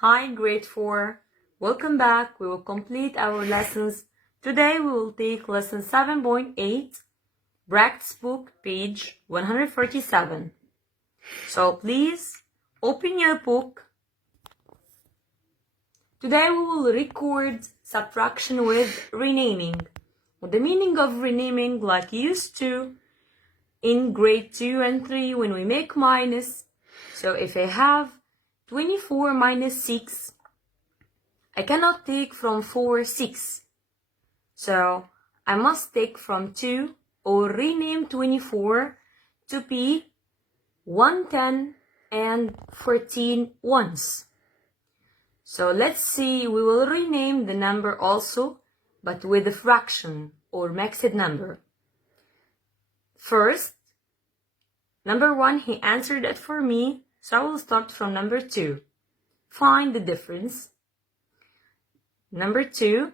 Hi, grade 4. Welcome back. We will complete our lessons. Today we will take lesson 7.8, Brackets book, page 147. So please open your book. Today we will record subtraction with renaming. The meaning of renaming, like used to in grade 2 and 3 when we make minus. So if I have 24 minus 6, I cannot take from 4 6. So I must take from 2 or rename 24 to be 110 and 14 ones. So let's see, we will rename the number also, but with a fraction or mixed number. First, number 1, he answered it for me, so I will start from number 2. Find the difference. Number 2,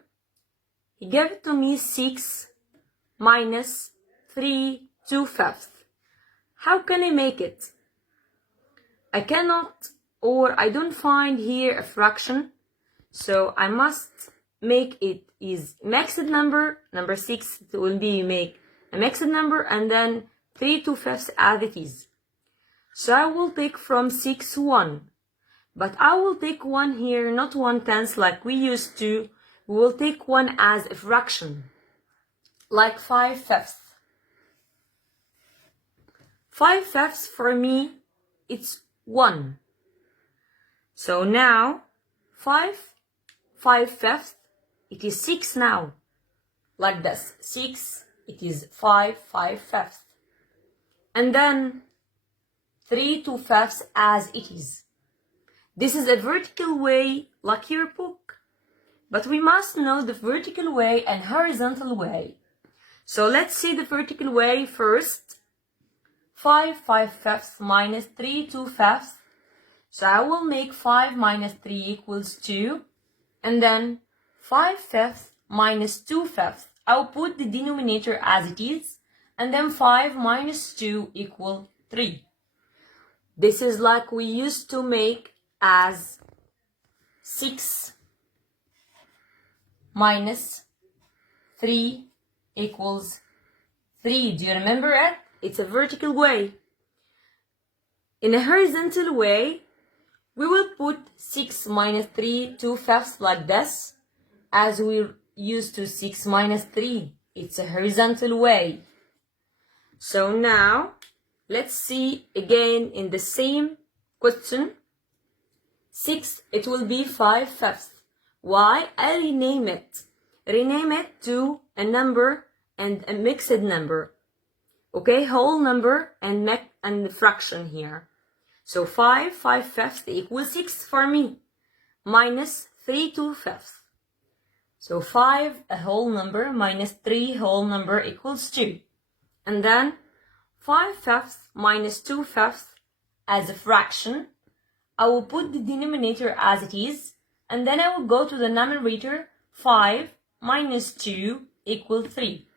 he gave it to me 6 minus 3 2/5. How can I make it? I cannot, or I don't find here a fraction, so I must make it is mixed number. Number 6 will be make a mixed number, and then 3 2/5 as it is. So I will take from 6 1. But I will take 1 here, not 1/10 like we used to. We will take 1 as a fraction, like 5/5. 5/5 for me, it's 1. So now, 5/5, it is 6 now. Like this, 6, it is 5/5. And then 3 2/5 as it is. This is a vertical way, like your book. But we must know the vertical way and horizontal way. So let's see the vertical way first. 5/5 minus 3 2/5. So I will make 5 minus 3 equals 2. And then 5/5 minus 2/5. I'll put the denominator as it is. And then 5 minus 2 equal 3. This is like we used to make as 6 minus 3 equals 3. Do you remember it? It's a vertical way. In a horizontal way, we will put 6 minus 3 2/5 like this, as we used to 6 minus 3. It's a horizontal way. So now, let's see again in the same question. 6, it will be 5/5. Why? I rename it. Rename it to a number and a mixed number. Okay, whole number and fraction here. So 5/5 equals 6 for me. Minus 3 2/5. So 5, a whole number, minus 3 whole number equals 2. And then 5/5 minus 2/5 as a fraction. I will put the denominator as it is. And then I will go to the numerator. 5 minus 2 equals 3.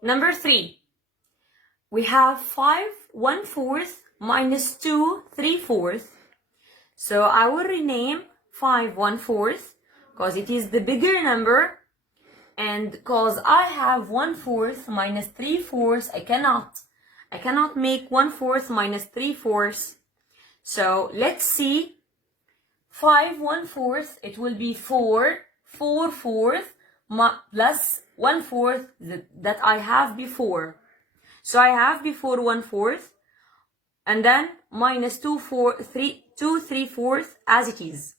Number 3. We have 5 1/4 minus 2 3/4. So I will rename 5 1/4 because it is the bigger number. And because I have 1/4 minus 3/4, I cannot make 1/4 minus 3/4. So let's see. 5 1/4, it will be 4 4/4 plus 1/4 that I have before. So I have before 1/4, and then minus 2 3/4 as it is.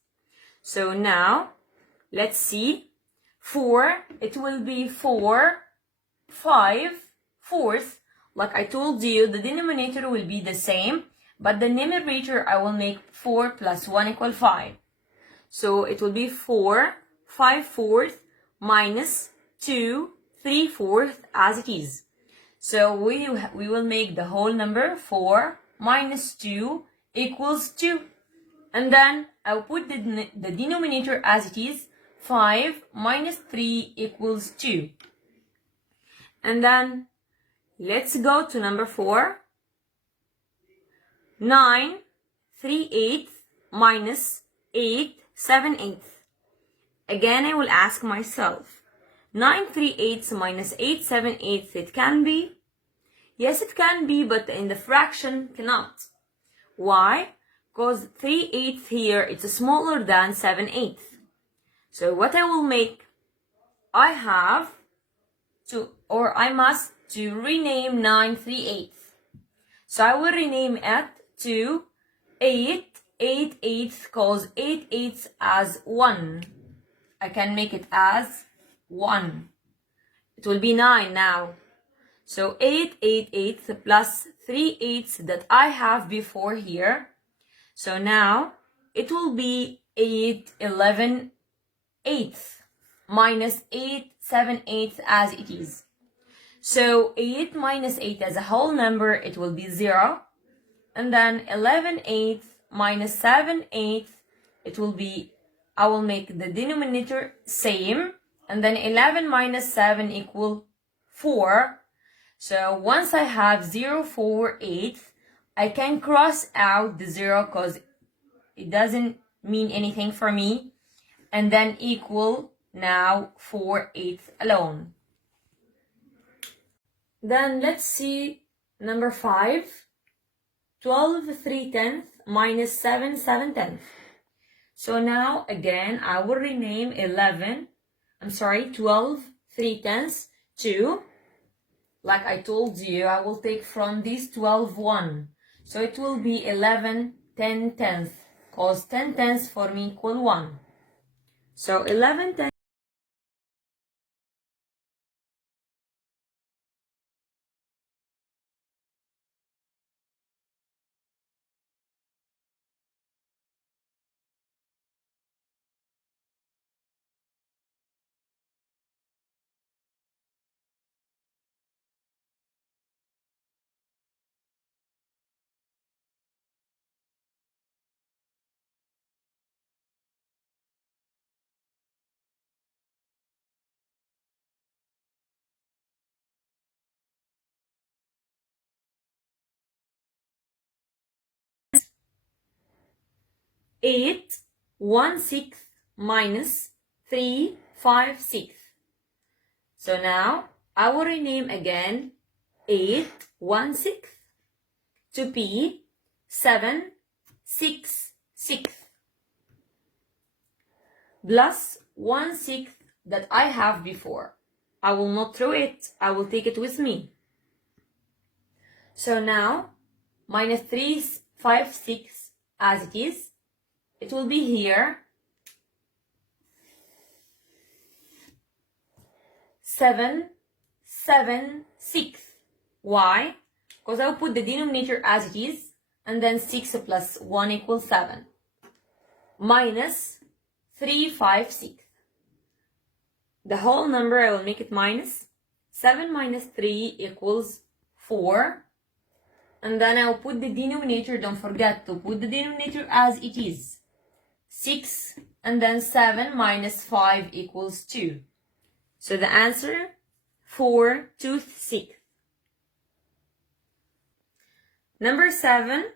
So now let's see. 4, it will be 4 5/4. Like I told you, the denominator will be the same. But the numerator, I will make 4 plus 1 equal 5. So it will be 4 5/4 minus 2 3/4 as it is. So we will make the whole number 4 minus 2 equals 2. And then I'll put the denominator as it is. 5 minus 3 equals 2. And then let's go to number 4. 9 3/8 minus 8 7/8. Again, I will ask myself, 9 3/8 minus 8 7/8, it can be? Yes, it can be, but in the fraction cannot. Why? Because 3/8 here, it's smaller than 7/8. So what I will make, I must to rename 9 3/8. So I will rename it to 8 8/8, because 8/8 as 1. I can make it as 1. It will be 9 now. So 8 8/8 plus 3/8 that I have before here. So now it will be 8 11/8 minus 8 7/8 as it is. So 8 minus 8 as a whole number, it will be 0. And then 11/8 minus 7/8, it will be, I will make the denominator same. And then 11 minus 7 equal 4. So once I have 0 4/8, I can cross out the 0 because it doesn't mean anything for me. And then equal now 4/8 alone. Then let's see number 5. 12 3/10 minus 7 7/10. So now again, I will rename 12 3/10 to, like I told you, I will take from this 12 1. So it will be 11 10/10, because 10/10 for me equal 1. So 11 10. Eight 1/6 minus 3 5/6. So now I will rename again 8 1/6 to be 7 6 6 plus 1/6 that I have before. I will not throw it, I will take it with me. So now minus 3 5/6 as it is, it will be here 7 7 6. Why? Because I'll put the denominator as it is, and then 6 plus 1 equals 7. Minus 3 5/6. The whole number, I will make it minus. 7 minus 3 equals 4. And then I'll put the denominator, don't forget to put the denominator as it is. 6, and then 7 minus 5 equals 2. So the answer, 4 2/6. Number 7,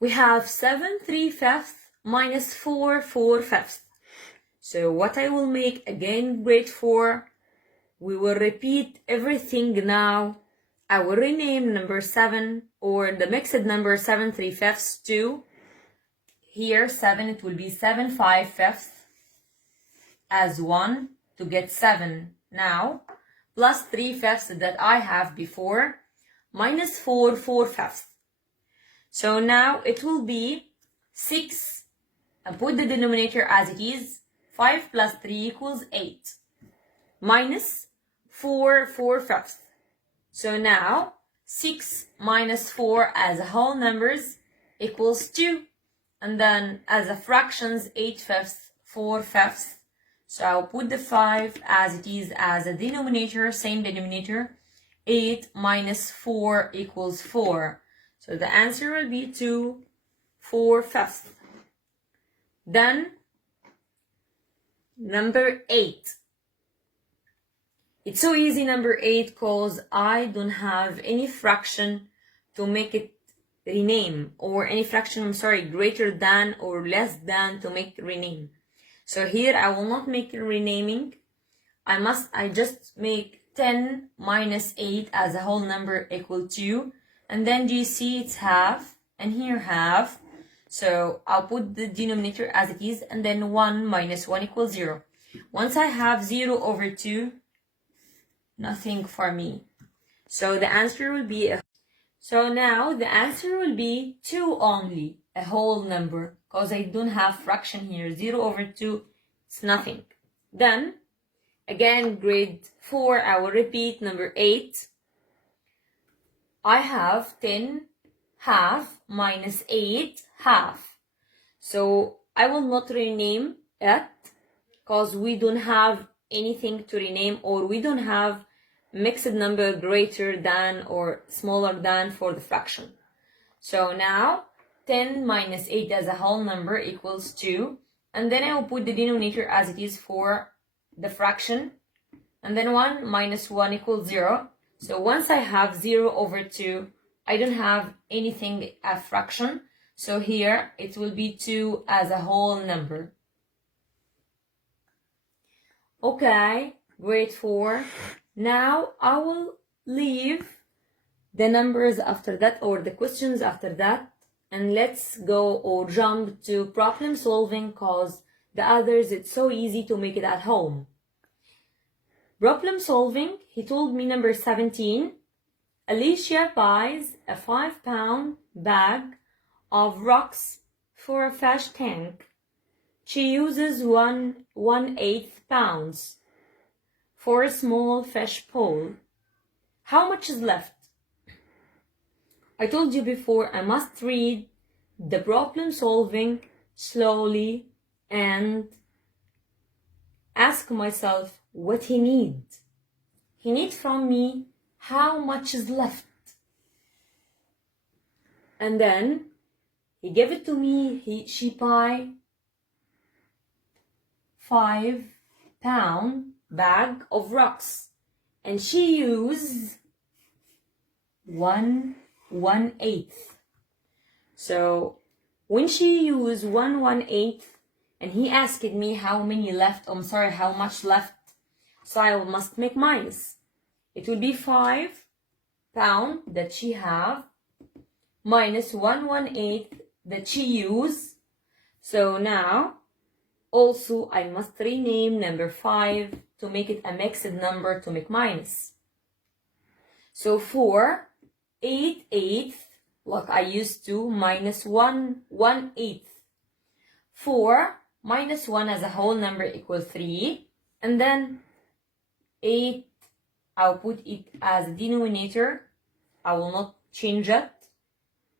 we have 7 3/5 minus 4 4/5. So what I will make again, grade 4, we will repeat everything now. I will rename number 7, or the mixed number 7 3/5 to, here 7, it will be 7 5/5 as 1 to get 7 now, plus 3/5 that I have before, minus 4 4/5. So now it will be 6, and put the denominator as it is, 5 plus 3 equals 8, minus 4 4/5. So now 6 minus 4 as a whole numbers equals 2, and then as a fractions 8/5 4/5. So I'll put the 5 as it is as a denominator, same denominator. 8 minus 4 equals 4. So the answer will be 2 4/5. Then number 8. It's so easy, number 8, because I don't have any fraction to make it rename, or any fraction, I'm sorry, greater than or less than to make rename. So here I will not make renaming. I just make 10 minus 8 as a whole number equal to, and then do you see it's half, and here half. So I'll put the denominator as it is, and then 1 minus 1 equals 0. Once I have 0 over 2, nothing for me. So the answer will be so now the answer will be 2 only, a whole number, because I don't have fraction here. 0 over 2, it's nothing. Then, again, grade 4, I will repeat number 8. I have 10 half minus 8 half. So I will not rename it, because we don't have anything to rename, or we don't have mixed number greater than or smaller than for the fraction. So now 10 minus 8 as a whole number equals 2, and then I will put the denominator as it is for the fraction, and then 1 minus 1 equals 0. So once I have 0 over 2, I don't have anything a fraction, so here it will be 2 as a whole number. Okay, grade 4. Now I will leave the numbers after that, or the questions after that, and let's go or jump to problem solving, because the others it's so easy to make it at home. Problem solving, he told me number 17. Alicia buys a 5-pound bag of rocks for a fish tank. She uses 1/8 pounds for a small fish pole. How much is left? I told you before I must read the problem solving slowly and ask myself what he needs. He needs from me how much is left. And then he gave it to me. She buy 5-pound bag of rocks, and she used 1/8. So when she used 1/8, and he asked me how much left, so I must make minus. It will be 5 pound that she have minus 1/8 that she used. So now also I must rename number 5 to make it a mixed number to make minus. So for 8/8, like I used to, minus 1/8. 4 minus 1 as a whole number equals 3. And then 8, I'll put it as denominator. I will not change it.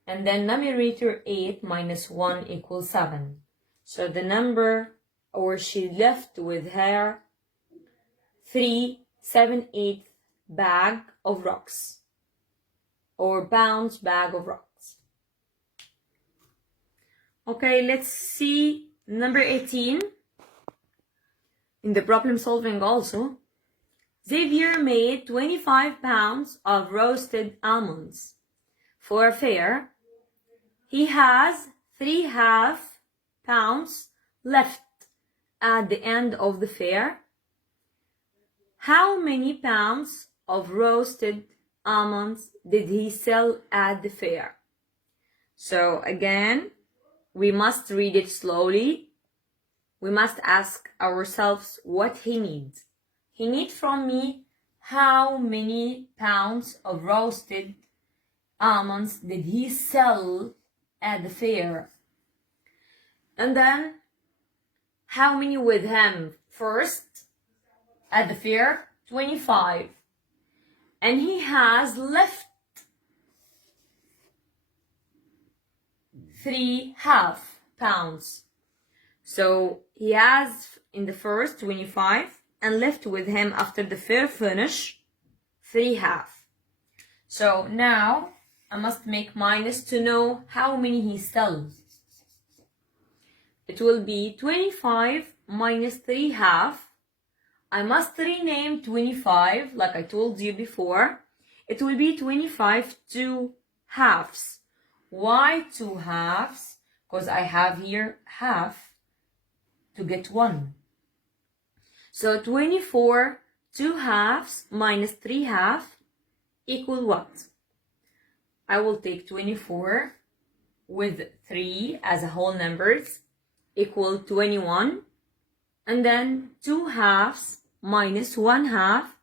And then numerator 8 minus 1 equals 7. So the number, or she left with her 3/7/8 bag of rocks, or pounds bag of rocks. Okay, let's see number 18 in the problem solving also. Xavier made 25 pounds of roasted almonds for a fair. He has 3/2 pounds left at the end of the fair. How many pounds of roasted almonds did he sell at the fair? So again, we must read it slowly. We must ask ourselves what he needs. He needs from me how many pounds of roasted almonds did he sell at the fair? And then how many with him? First, at the fair, 25. And he has left 3/2 pounds. So he has in the first 25 and left with him after the fair finish 3/2. So now I must make minus to know how many he sells. It will be 25 minus 3/2. I must rename 25 like I told you before. It will be 25 2/2. Why 2 halves? Because I have here half to get 1. So 24, 2 halves minus 3 halves equal what? I will take 24 with 3 as a whole numbers equal 21, and then 2 halves minus 1 half